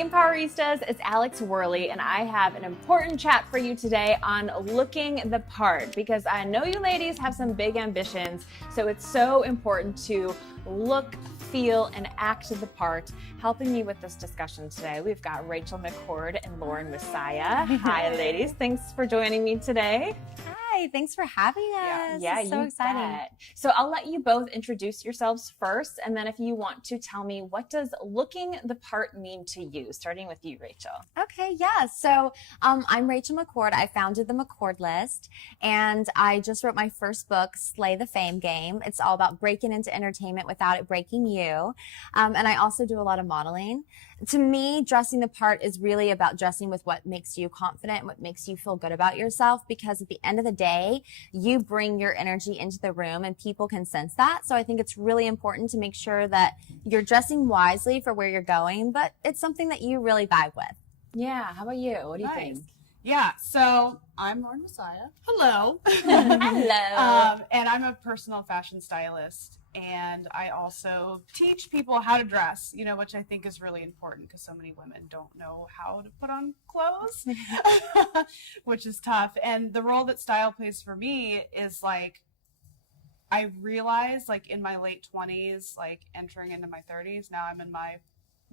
Hey Empoweristas, it's Alex Wehrley, and I have an important chat for you today on looking the part, because I know you ladies have some big ambitions, so it's so important to look, feel, and act the part. Helping me with this discussion today, we've got Rachel McCord and Lauren Messiah. Hi ladies, thanks for joining me today. Hi, thanks for having us. Yeah, it's so exciting. Bet. So I'll let you both introduce yourselves first, and then if you want to tell me, what does looking the part mean to you? Starting with you, Rachel. Okay, yeah. So I'm Rachel McCord. I founded the McCord List, and I just wrote my first book, Slay the Fame Game. It's all about breaking into entertainment without it breaking you. And I also do a lot of modeling. To me, dressing the part is really about dressing with what makes you confident, what makes you feel good about yourself, because at the end of the day, you bring your energy into the room and people can sense that. So I think it's really important to make sure that you're dressing wisely for where you're going, but it's something that you really vibe with. Yeah, how about you? What do you think? Yeah, so I'm Lauren Messiah. Hello. Hello. And I'm a personal fashion stylist. And I also teach people how to dress, which I think is really important because so many women don't know how to put on clothes, which is tough. And the role that style plays for me is I realized in my late 20s, entering into my 30s, now I'm in my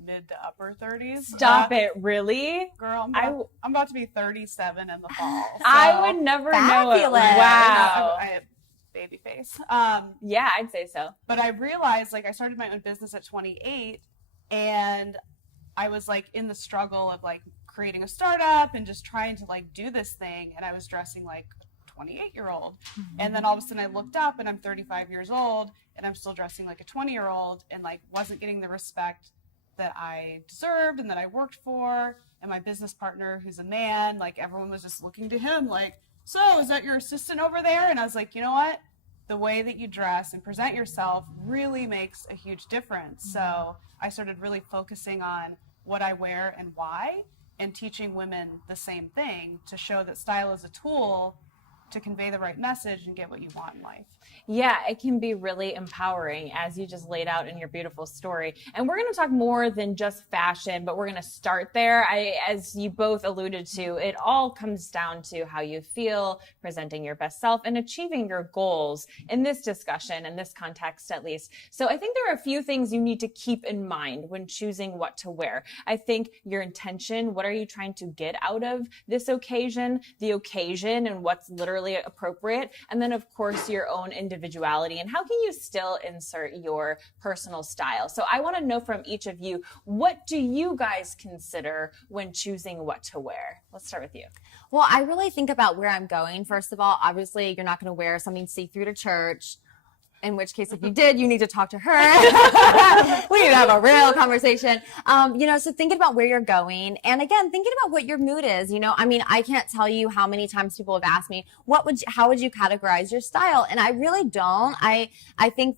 mid to upper 30s. Stop it, really? Girl, I'm about to be 37 in the fall. So I would never know it. Wow. I have baby face. Yeah, I'd say so. But I realized, I started my own business at 28, and I was in the struggle of creating a startup and just trying to do this thing, and I was dressing like a 28-year-old. Mm-hmm. And then all of a sudden I looked up and I'm 35 years old and I'm still dressing like a 20-year-old and wasn't getting the respect that I deserved and that I worked for. And my business partner, who's a man, everyone was just looking to him so is that your assistant over there? And I was like, you know what? The way that you dress and present yourself really makes a huge difference. Mm-hmm. So I started really focusing on what I wear and why, and teaching women the same thing to show that style is a tool to convey the right message and get what you want in life. Yeah, it can be really empowering, as you just laid out in your beautiful story. And we're going to talk more than just fashion, but we're going to start there. As you both alluded to, it all comes down to how you feel, presenting your best self, and achieving your goals in this discussion, in this context at least. So I think there are a few things you need to keep in mind when choosing what to wear. I think your intention, what are you trying to get out of this occasion, the occasion, and what's literally appropriate, and then of course your own individuality and how can you still insert your personal style. So I want to know from each of you, what do you guys consider when choosing what to wear? Let's start with you. Well, I really think about where I'm going. First of all, obviously you're not going to wear something see-through to church. In which case, if you did, you need to talk to her. We need to have a real conversation. So thinking about where you're going. And again, thinking about what your mood is. I can't tell you how many times people have asked me, how would you categorize your style? And I really don't. I think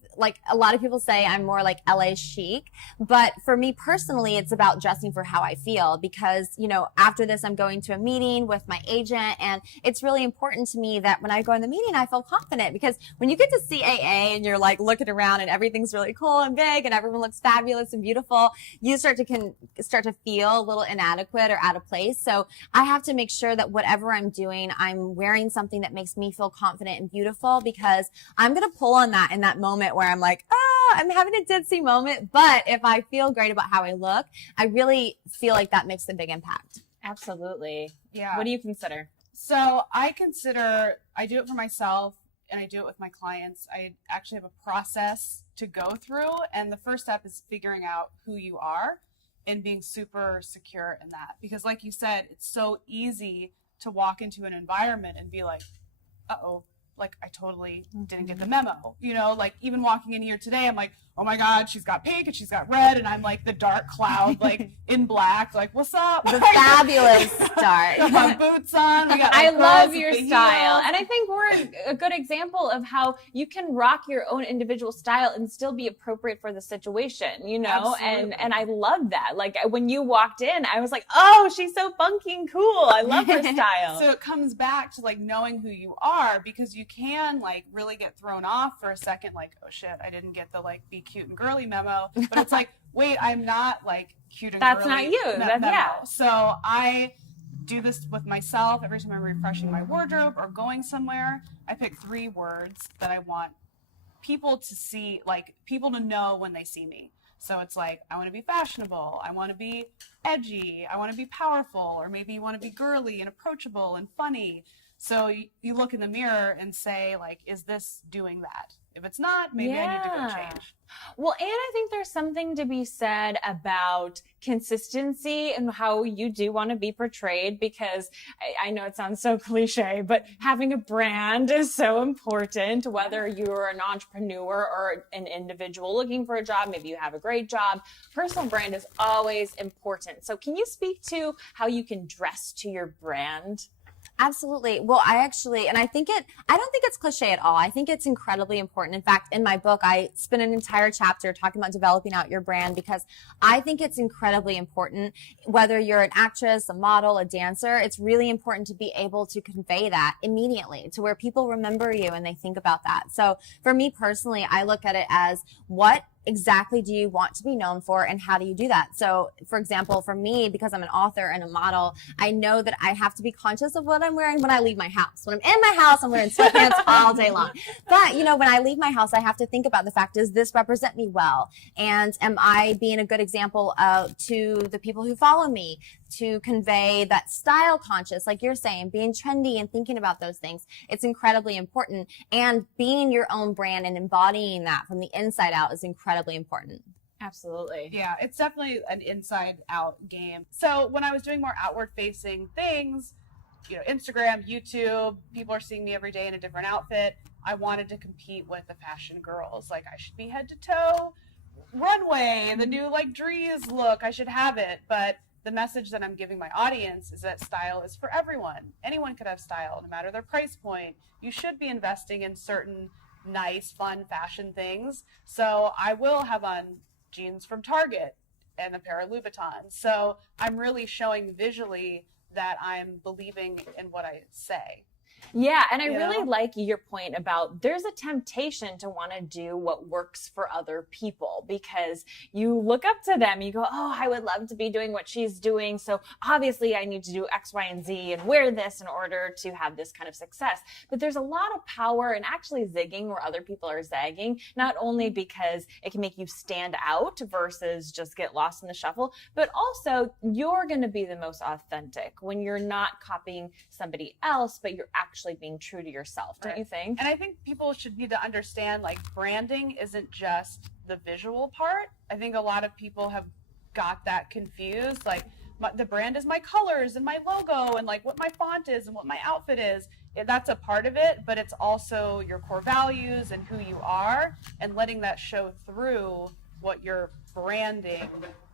a lot of people say I'm more like LA chic. But for me personally, it's about dressing for how I feel. Because, after this, I'm going to a meeting with my agent. And it's really important to me that when I go in the meeting, I feel confident. Because when you get to CAA, and you're looking around and everything's really cool and big and everyone looks fabulous and beautiful, you start to feel a little inadequate or out of place. So I have to make sure that whatever I'm doing, I'm wearing something that makes me feel confident and beautiful, because I'm going to pull on that in that moment where I'm I'm having a ditzy moment. But if I feel great about how I look, I really feel like that makes a big impact. Absolutely. Yeah. What do you consider? So I do it for myself, and I do it with my clients. I actually have a process to go through. And the first step is figuring out who you are and being super secure in that. Because like you said, it's so easy to walk into an environment and be like, uh-oh, I totally didn't get the memo. Even walking in here today, I'm like, oh my God, she's got pink and she's got red, and I'm the dark cloud, in black, what's up? The fabulous start. Got my boots on. I love your style. And I think we're a good example of how you can rock your own individual style and still be appropriate for the situation, Absolutely. And I love that. When you walked in, I was like, oh, she's so funky and cool. I love her style. So it comes back to knowing who you are, because you can like really get thrown off for a second, like, oh shit, I didn't get the like be cute and girly memo. But it's like, wait, I'm not like cute and That's girly. not you. Yeah. So I do this with myself every time I'm refreshing my wardrobe or going somewhere. I pick 3 words that I want people to see, like people to know when they see me. So it's like, I want to be fashionable, I want to be edgy, I want to be powerful, or maybe you want to be girly and approachable and funny. So you look in the mirror and say, like, is this doing that? If it's not, maybe I need to go change. Well, and I think there's something to be said about consistency and how you do want to be portrayed, because I know it sounds so cliche, but having a brand is so important, whether you're an entrepreneur or an individual looking for a job. Maybe you have a great job. Personal brand is always important. So can you speak to how you can dress to your brand? Absolutely. Well, I don't think it's cliche at all. I think it's incredibly important. In fact, in my book, I spend an entire chapter talking about developing out your brand, because I think it's incredibly important. Whether you're an actress, a model, a dancer, it's really important to be able to convey that immediately to where people remember you and they think about that. So for me personally, I look at it as, what exactly do you want to be known for, and how do you do that? So for example, for me, because I'm an author and a model, I know that I have to be conscious of what I'm wearing when I leave my house. When I'm in my house, I'm wearing sweatpants all day long. But when I leave my house, I have to think about the fact, does this represent me well? And am I being a good example to the people who follow me, to convey that style conscious, like you're saying, being trendy and thinking about those things? It's incredibly important. And being your own brand and embodying that from the inside out is incredibly important. Absolutely. Yeah, it's definitely an inside out game. So when I was doing more outward facing things, Instagram, YouTube, people are seeing me every day in a different outfit. I wanted to compete with the fashion girls. Like, I should be head to toe runway, the new like Dries look, I should have it. But the message that I'm giving my audience is that style is for everyone. Anyone could have style, no matter their price point. You should be investing in certain nice, fun fashion things. So I will have on jeans from Target and a pair of Louboutins. So I'm really showing visually that I'm believing in what I say. Yeah, and I really like your point about there's a temptation to want to do what works for other people, because you look up to them, you go, oh, I would love to be doing what she's doing, so obviously I need to do X, Y, and Z and wear this in order to have this kind of success. But there's a lot of power in actually zigging where other people are zagging, not only because it can make you stand out versus just get lost in the shuffle, but also you're going to be the most authentic when you're not copying somebody else, but you're actually being true to yourself, don't you think? And I think people should need to understand, like, branding isn't just the visual part. I think a lot of people have got that confused. Like, the brand is my colors and my logo and like what my font is and what my outfit is. That's a part of it, but it's also your core values and who you are, and letting that show through what your branding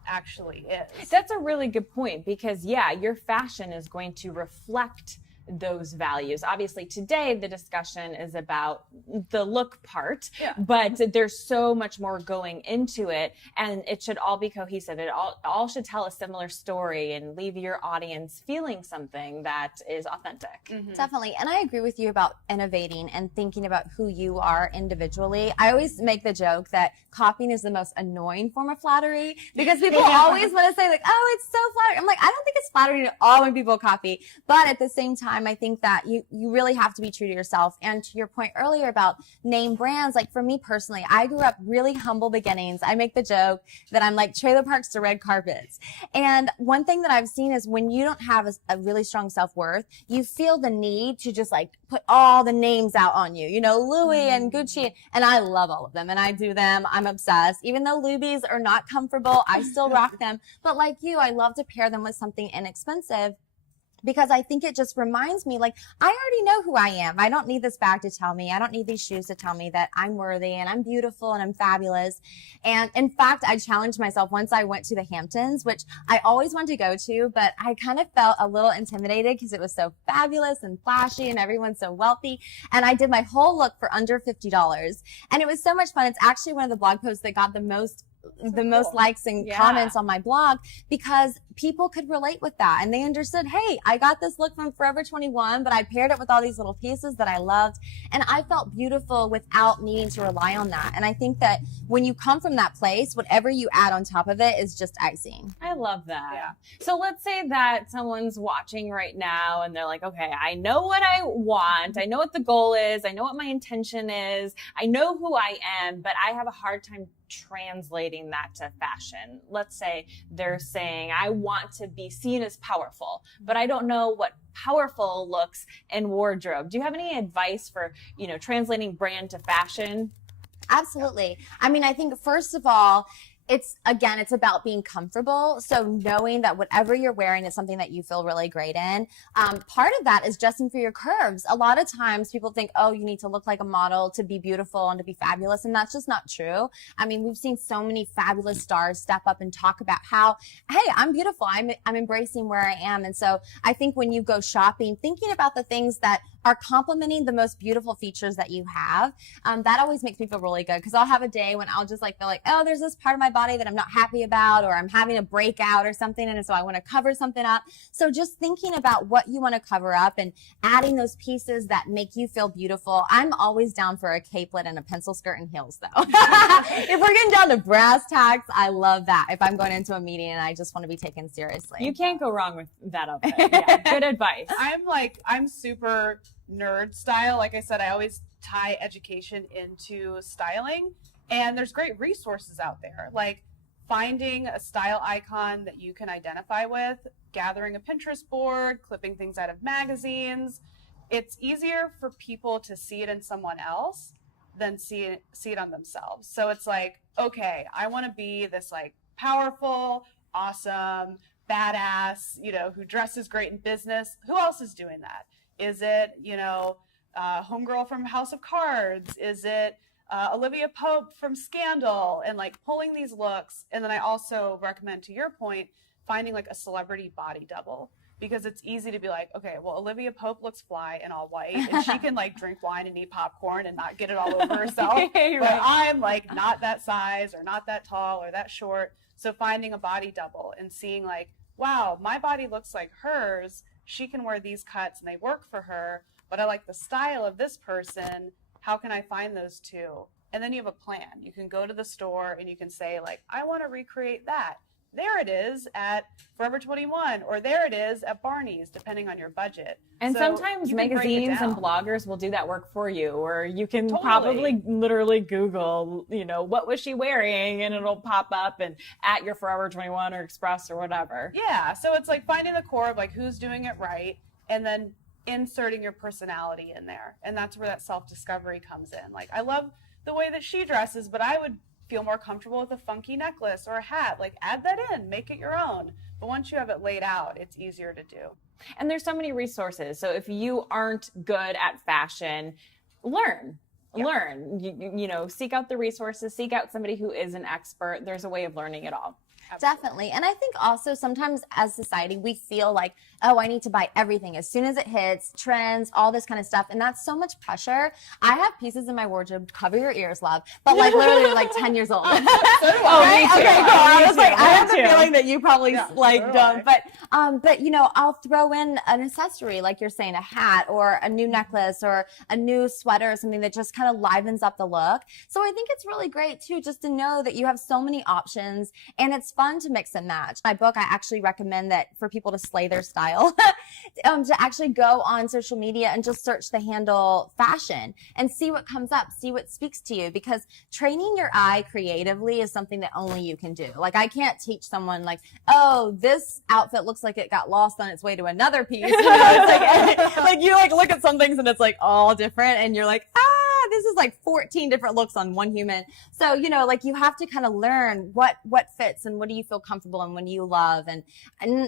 actually is. That's a really good point, because your fashion is going to reflect those values. Obviously today the discussion is about the look part, but there's so much more going into it, and it should all be cohesive. It all should tell a similar story and leave your audience feeling something that is authentic. Mm-hmm. Definitely. And I agree with you about innovating and thinking about who you are individually. I always make the joke that copying is the most annoying form of flattery, because people always want to say like, oh, it's so flattering. I'm like, I don't think it's flattering at all when people copy, but at the same time, I think that you really have to be true to yourself. And to your point earlier about name brands, like for me personally, I grew up really humble beginnings. I make the joke that I'm like trailer parks to red carpets. And one thing that I've seen is when you don't have a really strong self-worth, you feel the need to just like put all the names out on you, Louis and Gucci. And I love all of them and I do them. I'm obsessed. Even though Lubies are not comfortable, I still rock them. But like you, I love to pair them with something inexpensive, because I think it just reminds me, like, I already know who I am. I don't need this bag to tell me. I don't need these shoes to tell me that I'm worthy and I'm beautiful and I'm fabulous. And in fact, I challenged myself once I went to the Hamptons, which I always wanted to go to, but I kind of felt a little intimidated because it was so fabulous and flashy and everyone's so wealthy. And I did my whole look for under $50. And it was so much fun. It's actually one of the blog posts that got the most likes and comments on my blog, because people could relate with that. And they understood, hey, I got this look from Forever 21, but I paired it with all these little pieces that I loved. And I felt beautiful without needing to rely on that. And I think that when you come from that place, whatever you add on top of it is just icing. I love that. Yeah. So let's say that someone's watching right now and they're like, okay, I know what I want. I know what the goal is. I know what my intention is. I know who I am, but I have a hard time translating that to fashion. Let's say they're saying, I want to be seen as powerful, but I don't know what powerful looks in wardrobe. Do you have any advice for, translating brand to fashion? Absolutely. I mean, I think first of all, it's about being comfortable. So knowing that whatever you're wearing is something that you feel really great in. Part of that is dressing for your curves. A lot of times people think, oh, you need to look like a model to be beautiful and to be fabulous. And that's just not true. I mean, we've seen so many fabulous stars step up and talk about how, hey, I'm beautiful. I'm embracing where I am. And so I think when you go shopping, thinking about the things that are complementing the most beautiful features that you have, that always makes me feel really good, because I'll have a day when I'll just feel like, oh, there's this part of my body that I'm not happy about, or I'm having a breakout or something, and so I want to cover something up. So just thinking about what you want to cover up and adding those pieces that make you feel beautiful. I'm always down for a capelet and a pencil skirt and heels, though. If we're getting down to brass tacks, I love that. If I'm going into a meeting and I just want to be taken seriously. You can't go wrong with that outfit. Yeah, good advice. I'm super nerd style. Like I said, I always tie education into styling, and there's great resources out there, like finding a style icon that you can identify with, gathering a Pinterest board, clipping things out of magazines. It's easier for people to see it in someone else than see it on themselves. So it's like, okay, I want to be this powerful, awesome, badass, who dresses great in business. Who else is doing that? Is it, homegirl from House of Cards? Is it Olivia Pope from Scandal? And pulling these looks. And then I also recommend, to your point, finding a celebrity body double, because it's easy to be like, okay, well, Olivia Pope looks fly and all white, and she can drink wine and eat popcorn and not get it all over herself. Right. But I'm not that size, or not that tall, or that short. So finding a body double and seeing wow, my body looks like hers. She can wear these cuts and they work for her, but I like the style of this person. How can I find those two? And then you have a plan. You can go to the store and you can say I want to recreate that. There it is at Forever 21, or there it is at Barney's, depending on your budget. And so sometimes magazines and bloggers will do that work for you, or you can probably literally Google, what was she wearing, and it'll pop up and at your Forever 21 or Express or whatever. Yeah. So it's finding the core of who's doing it right, and then inserting your personality in there. And that's where that self-discovery comes in. I love the way that she dresses, but I would feel more comfortable with a funky necklace or a hat. Add that in, make it your own. But once you have it laid out, it's easier to do. And there's so many resources. So if you aren't good at fashion, learn. Seek out the resources, seek out somebody who is an expert. There's a way of learning it all. Absolutely. Definitely. And I think also sometimes as society, we feel like, oh, I need to buy everything as soon as it hits, trends, all this kind of stuff. And that's so much pressure. I have pieces in my wardrobe, cover your ears, love, but literally 10 years old. So do I. Right? Okay, cool. I was I have the feeling that you probably don't. But I'll throw in an accessory, like you're saying, a hat or a new necklace or a new sweater or something that just kind of livens up the look. So I think it's really great too, just to know that you have so many options, and it's fun to mix and match. My book, I actually recommend that for people to slay their style, to actually go on social media and just search the handle fashion and see what comes up, see what speaks to you, because training your eye creatively is something that only you can do. I can't teach someone oh, this outfit looks like it got lost on its way to another piece. It's you look at some things and it's all different, and you're this is 14 different looks on one human. So, you have to kind of learn what fits and what do you feel comfortable and what do you love, and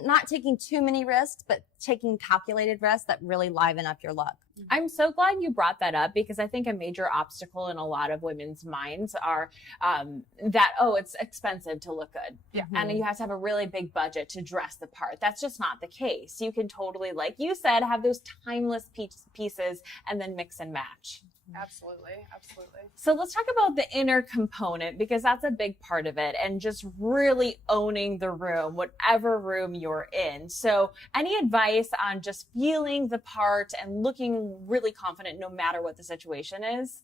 not taking too many risks, but taking calculated risks that really liven up your look. I'm so glad you brought that up, because I think a major obstacle in a lot of women's minds are that, it's expensive to look good. Yeah. And you have to have a really big budget to dress the part. That's just not the case. You can totally, like you said, have those timeless pieces and then mix and match. Absolutely. Absolutely. So let's talk about the inner component, because that's a big part of it, and just really owning the room, whatever room you're in. So any advice on just feeling the part and looking really confident no matter what the situation is?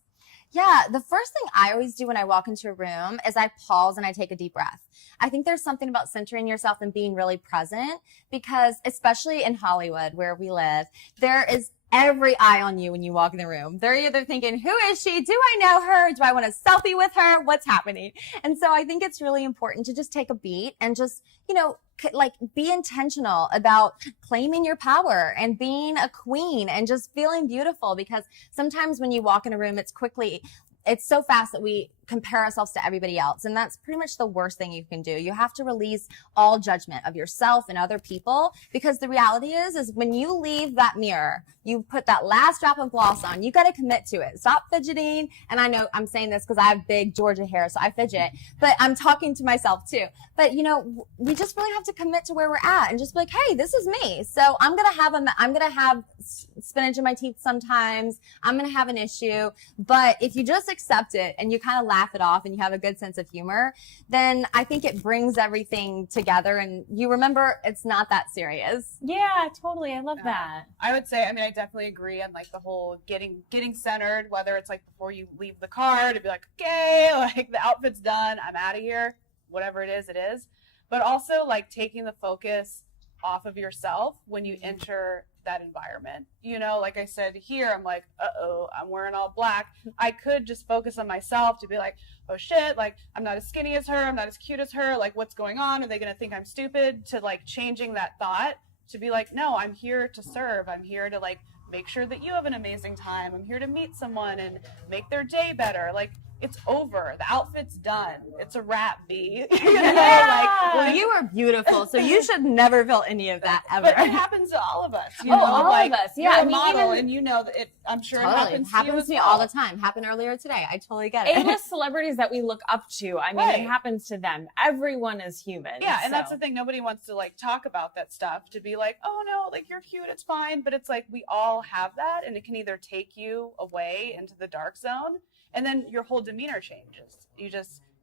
Yeah, the first thing I always do when I walk into a room is I pause and I take a deep breath. I think there's something about centering yourself and being really present, because especially in Hollywood where we live, there is every eye on you when you walk in the room. They're either thinking, who is she? Do I know her? Do I want a selfie with her? What's happening? And so I think it's really important to just take a beat and just, like be intentional about claiming your power and being a queen and just feeling beautiful, because sometimes when you walk in a room, it's so fast that we compare ourselves to everybody else. And that's pretty much the worst thing you can do. You have to release all judgment of yourself and other people, because the reality is when you leave that mirror, you put that last drop of gloss on, you got to commit to it. Stop fidgeting. And I know I'm saying this because I have big Georgia hair, so I fidget, but I'm talking to myself too. But we just really have to commit to where we're at and just be like, hey, this is me. So I'm going to have spinach in my teeth sometimes. I'm going to have an issue. But if you just accept it and you kind of laugh it off and you have a good sense of humor, then I think it brings everything together and you remember it's not that serious. Yeah, totally. I love that. I would say, I definitely agree on like the whole getting centered, whether it's like before you leave the car to be like, okay, like the outfit's done, I'm out of here, whatever it is. But also like taking the focus off of yourself when you enter that environment. Like I said here, I'm like, I'm wearing all black. I could just focus on myself to be like, oh shit, like I'm not as skinny as her, I'm not as cute as her, like what's going on? Are they gonna think I'm stupid? To like changing that thought to be like, no, I'm here to serve. I'm here to like make sure that you have an amazing time. I'm here to meet someone and make their day better. Like it's over. The outfit's done. It's a wrap, B. Well, you are beautiful, so you should never feel any of that ever. But it happens to all of us. All of us. Yeah, you're a model, and that it. I'm sure totally. It happens to me all the time. Happened earlier today. I totally get it. A-list celebrities that we look up to. Right. It happens to them. Everyone is human. Yeah, and that's the thing. Nobody wants to like talk about that stuff. To be like, oh no, like you're cute, it's fine. But it's like we all have that, and it can either take you away into the dark zone, and then your whole demeanor changes.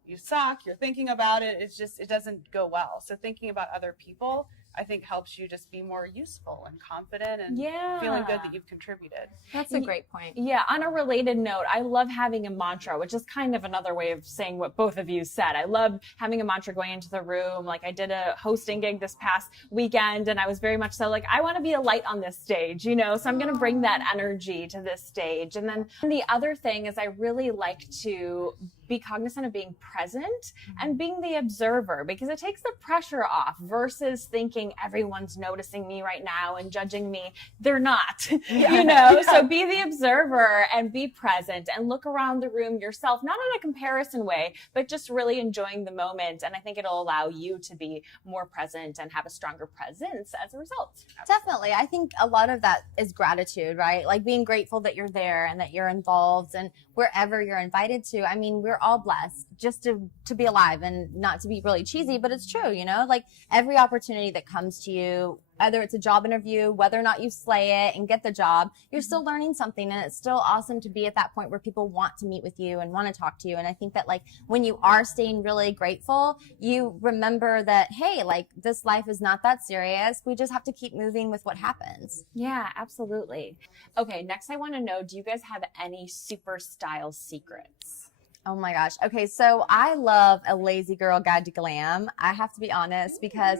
You suck, you're thinking about it. It doesn't go well. So thinking about other people, I think helps you just be more useful and confident and feeling good that you've contributed. That's a great point. Yeah. On a related note, I love having a mantra, which is kind of another way of saying what both of you said. I love having a mantra going into the room. Like I did a hosting gig this past weekend and I was very much so like, I want to be a light on this stage, so I'm going to bring that energy to this stage. And then the other thing is I really like to be cognizant of being present and being the observer, because it takes the pressure off versus thinking everyone's noticing me right now and judging me. They're not, So be the observer and be present and look around the room yourself, not in a comparison way, but just really enjoying the moment. And I think it'll allow you to be more present and have a stronger presence as a result. Definitely. I think a lot of that is gratitude, right? Like being grateful that you're there and that you're involved and wherever you're invited to. We're all blessed just to be alive, and not to be really cheesy, but it's true, like every opportunity that comes to you, whether it's a job interview, whether or not you slay it and get the job, you're still learning something, and it's still awesome to be at that point where people want to meet with you and want to talk to you. And I think that like when you are staying really grateful, you remember that, hey, like this life is not that serious. We just have to keep moving with what happens. Yeah, absolutely. Okay, next I want to know, do you guys have any super style secrets? Oh my gosh. Okay, so I love a lazy girl guide to glam. I have to be honest, because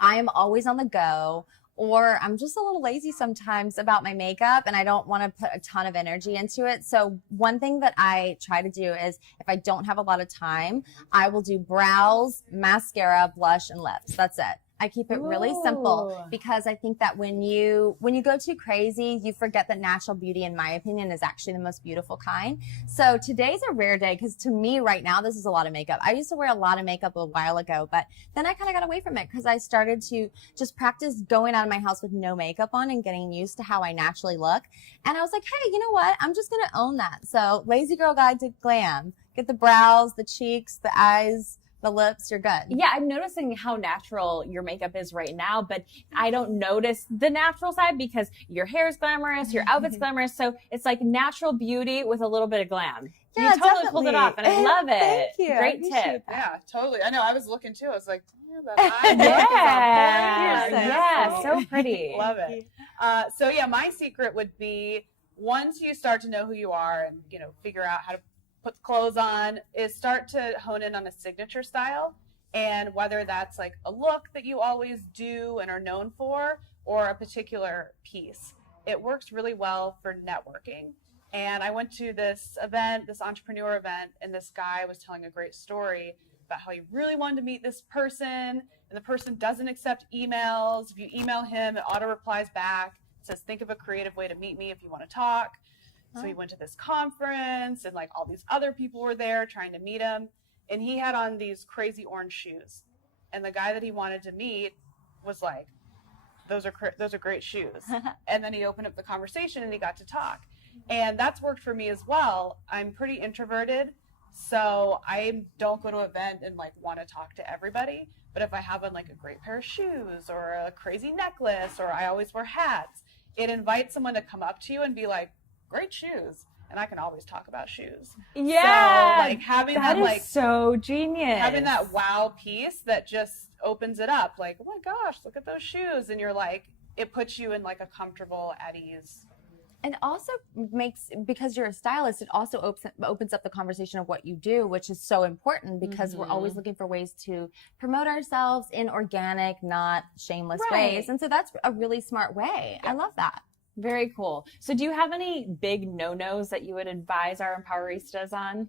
I am always on the go, or I'm just a little lazy sometimes about my makeup and I don't want to put a ton of energy into it. So one thing that I try to do is if I don't have a lot of time, I will do brows, mascara, blush, and lips. That's it. I keep it really simple, because I think that when you go too crazy, you forget that natural beauty, in my opinion, is actually the most beautiful kind. So today's a rare day, because to me right now, this is a lot of makeup. I used to wear a lot of makeup a while ago, but then I kind of got away from it because I started to just practice going out of my house with no makeup on and getting used to how I naturally look. And I was like, hey, you know what? I'm just going to own that. So Lazy Girl Guide to Glam. Get the brows, the cheeks, the eyes, the lips, you're good. Yeah, I'm noticing how natural your makeup is right now, but I don't notice the natural side because your hair is glamorous, your outfit's glamorous. So it's like natural beauty with a little bit of glam. Yeah, you totally pulled it off, and I love it. Thank you. Great tip. Yeah, totally. I know. I was looking too. I was like, that eye look Yeah, is on point. yeah, so pretty. Love it. So yeah, my secret would be once you start to know who you are and figure out how to put the clothes on, is start to hone in on a signature style, and whether that's like a look that you always do and are known for, or a particular piece. It works really well for networking. And I went to this event, this entrepreneur event, and this guy was telling a great story about how he really wanted to meet this person, and the person doesn't accept emails. If you email him, it auto replies back. It says, think of a creative way to meet me if you want to talk. So he went to this conference, and like all these other people were there trying to meet him. And he had on these crazy orange shoes. And the guy that he wanted to meet was like, those are great shoes. And then he opened up the conversation and he got to talk. And that's worked for me as well. I'm pretty introverted, so I don't go to an event and like want to talk to everybody. But if I have on like a great pair of shoes or a crazy necklace, or I always wear hats, it invites someone to come up to you and be like, great shoes. And I can always talk about shoes. Yeah. So like having that is like so genius. having that wow piece that just opens it up. Like, oh my gosh, look at those shoes. And you're like, it puts you in like a comfortable, at ease. And also makes, because you're a stylist, it also opens up the conversation of what you do, which is so important because we're always looking for ways to promote ourselves in organic, not shameless ways. And so that's a really smart way. I love that. Very cool. So do you have any big no-nos that you would advise our Empoweristas on?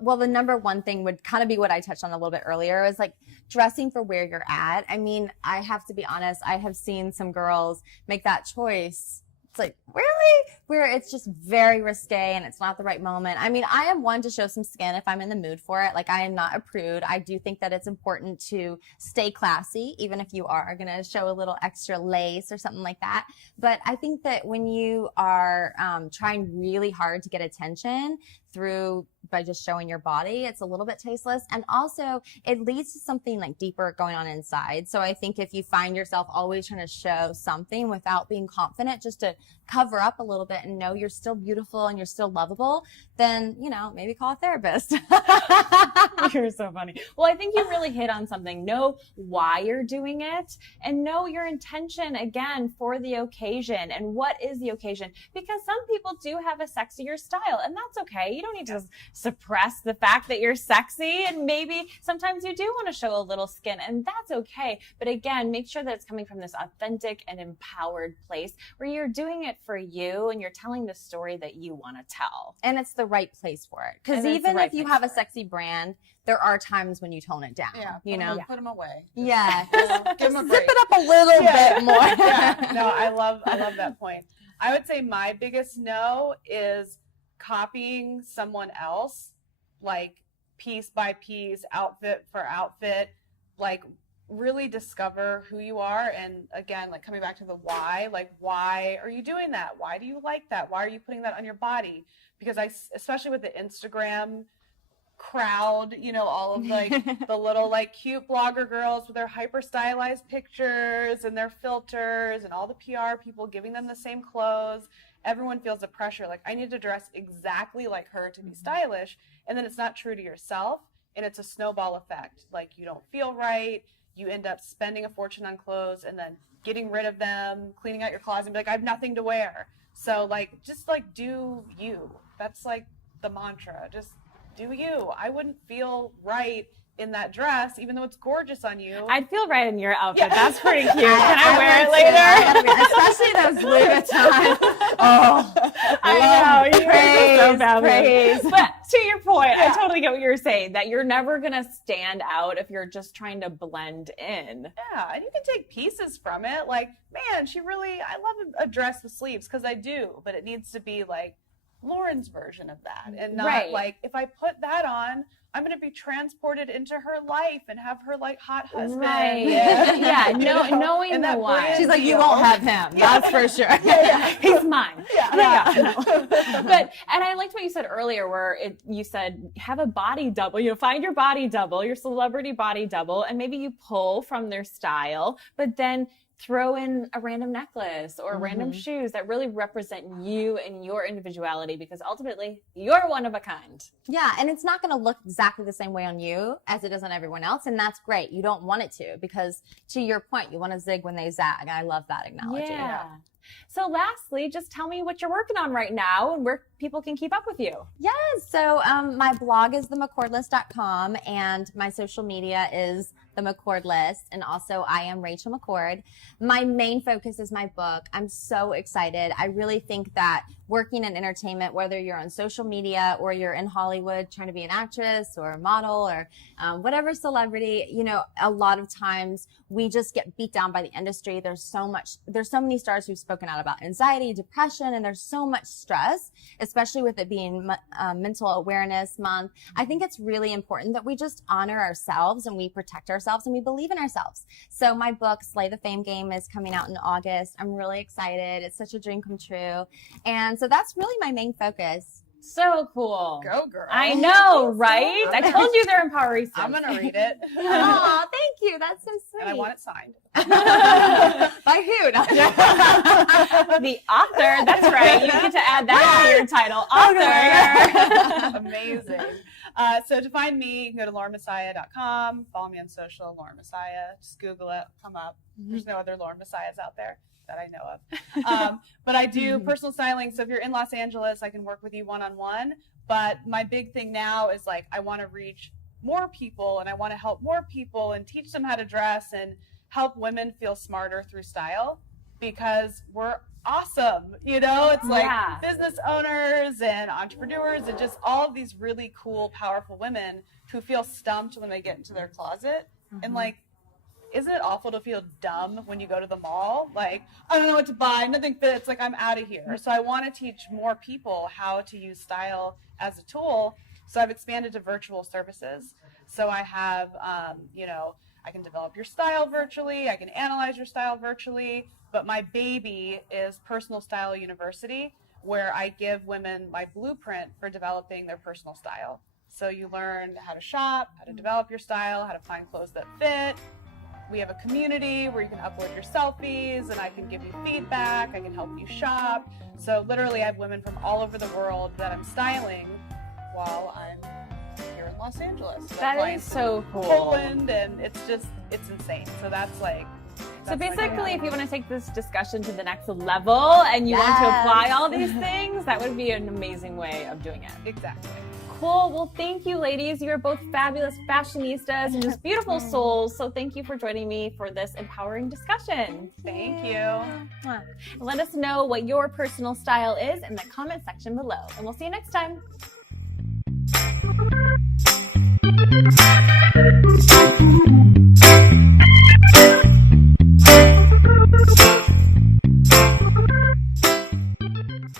Well, the number one thing would kind of be what I touched on a little bit earlier, is like dressing for where you're at. I mean, I have to be honest, I have seen some girls make that choice. It's like, really? Where it's just very risque and it's not the right moment. I mean, I am one to show some skin if I'm in the mood for it. Like, I am not a prude. I do think that it's important to stay classy, even if you are going to show a little extra lace or something like that. But I think that when you are trying really hard to get attention by just showing your body, it's a little bit tasteless. And also it leads to something like deeper going on inside. So I think if you find yourself always trying to show something without being confident, just to cover up a little bit and know you're still beautiful and you're still lovable, then, maybe call a therapist. You're so funny. Well, I think you really hit on something. Know why you're doing it and know your intention, again, for the occasion. And what is the occasion? Because some people do have a sexier style, and that's okay. You don't need to suppress the fact that you're sexy, and maybe sometimes you do want to show a little skin, and that's okay. But again, make sure that it's coming from this authentic and empowered place where you're doing it for you and you're telling the story that you want to tell. And it's the right place for it. Because even if you have a sexy brand, there are times when you tone it down. Yeah, put them away. Yeah. Give them a break. Zip it up a little bit more. Yeah. No, I love that point. I would say my biggest no is copying someone else, like piece by piece, outfit for outfit. Like, really discover who you are. And again, like coming back to the why, like, why are you doing that? Why do you like that? Why are you putting that on your body? Because especially with the Instagram crowd, all of like the little like cute blogger girls with their hyper stylized pictures and their filters and all the PR people giving them the same clothes. Everyone feels the pressure. Like, I need to dress exactly like her to be stylish. And then it's not true to yourself. And it's a snowball effect. Like, you don't feel right. You end up spending a fortune on clothes and then getting rid of them, cleaning out your closet and be like, I have nothing to wear. So like, just like do you. That's like the mantra. Just do you. I wouldn't feel right in that dress, even though it's gorgeous on you. I'd feel right in your outfit. Yeah. That's pretty cute. Can I wear it later? Especially those Louis Vuitton. Oh, I know. Praise, so praise. But to your point, I totally get what you're saying, that you're never going to stand out if you're just trying to blend in. Yeah, and you can take pieces from it. Like, man, I love a dress with sleeves, because I do, but it needs to be like Lauren's version of that, and not Right. like, if I put that on, I'm going to be transported into her life and have her like hot husband. Right. And, Yeah, you know, knowing and the that why. brand She's like, you deal. won't have him. That's for sure. He's mine. Yeah. But, and I liked what you said earlier where you said, have a body double, find your body double, your celebrity body double, and maybe you pull from their style, but then throw in a random necklace or random shoes that really represent you and your individuality, because ultimately you're one of a kind. Yeah, and it's not going to look exactly the same way on you as it does on everyone else, and that's great. You don't want it to, because to your point, you want to zig when they zag. I love that analogy. Yeah. So lastly, just tell me what you're working on right now and where people can keep up with you. Yes, so my blog is themccordlist.com, and my social media is the McCord List, and also I am Rachel McCord. My main focus is my book. I'm so excited. I really think that working in entertainment, whether you're on social media or you're in Hollywood trying to be an actress or a model or whatever celebrity, a lot of times we just get beat down by the industry. There's so many stars who've spoken out about anxiety, depression, and there's so much stress, especially with it being Mental Awareness Month. I think it's really important that we just honor ourselves and we protect ourselves and we believe in ourselves. So my book, Slay the Fame Game, is coming out in August. I'm really excited. It's such a dream come true. And so that's really my main focus. So cool. Go, girl. I know, right? I told you they're Empowerista. I'm going to read it. Oh, thank you. That's so sweet. And I want it signed. By who? The author. That's right. You get to add that to your title. Author. Amazing. So to find me, you can go to laurenmessiah.com. Follow me on social, Lauren Messiah. Just Google it. Come up. There's no other Lauren Messiahs out there that I know of. But I do personal styling. So if you're in Los Angeles, I can work with you one-on-one. But my big thing now is like, I want to reach more people and I want to help more people and teach them how to dress and help women feel smarter through style, because we're awesome. It's like business owners and entrepreneurs and just all of these really cool, powerful women who feel stumped when they get into their closet. And like, isn't it awful to feel dumb when you go to the mall? Like, I don't know what to buy. Nothing fits. Like, I'm out of here. So I want to teach more people how to use style as a tool. So I've expanded to virtual services. So I have, I can develop your style virtually. I can analyze your style virtually. But my baby is Personal Style University, where I give women my blueprint for developing their personal style. So you learn how to shop, how to develop your style, how to find clothes that fit. We have a community where you can upload your selfies and I can give you feedback. I can help you shop. So literally I have women from all over the world that I'm styling while I'm here in Los Angeles. That is so cool. Poland, and it's insane. So that's like... So basically, if you want to take this discussion to the next level and you want to apply all these things, that would be an amazing way of doing it. Exactly. Cool. Well, thank you, ladies. You are both fabulous fashionistas and just beautiful souls. So thank you for joining me for this empowering discussion. Thank you. Let us know what your personal style is in the comment section below. And we'll see you next time.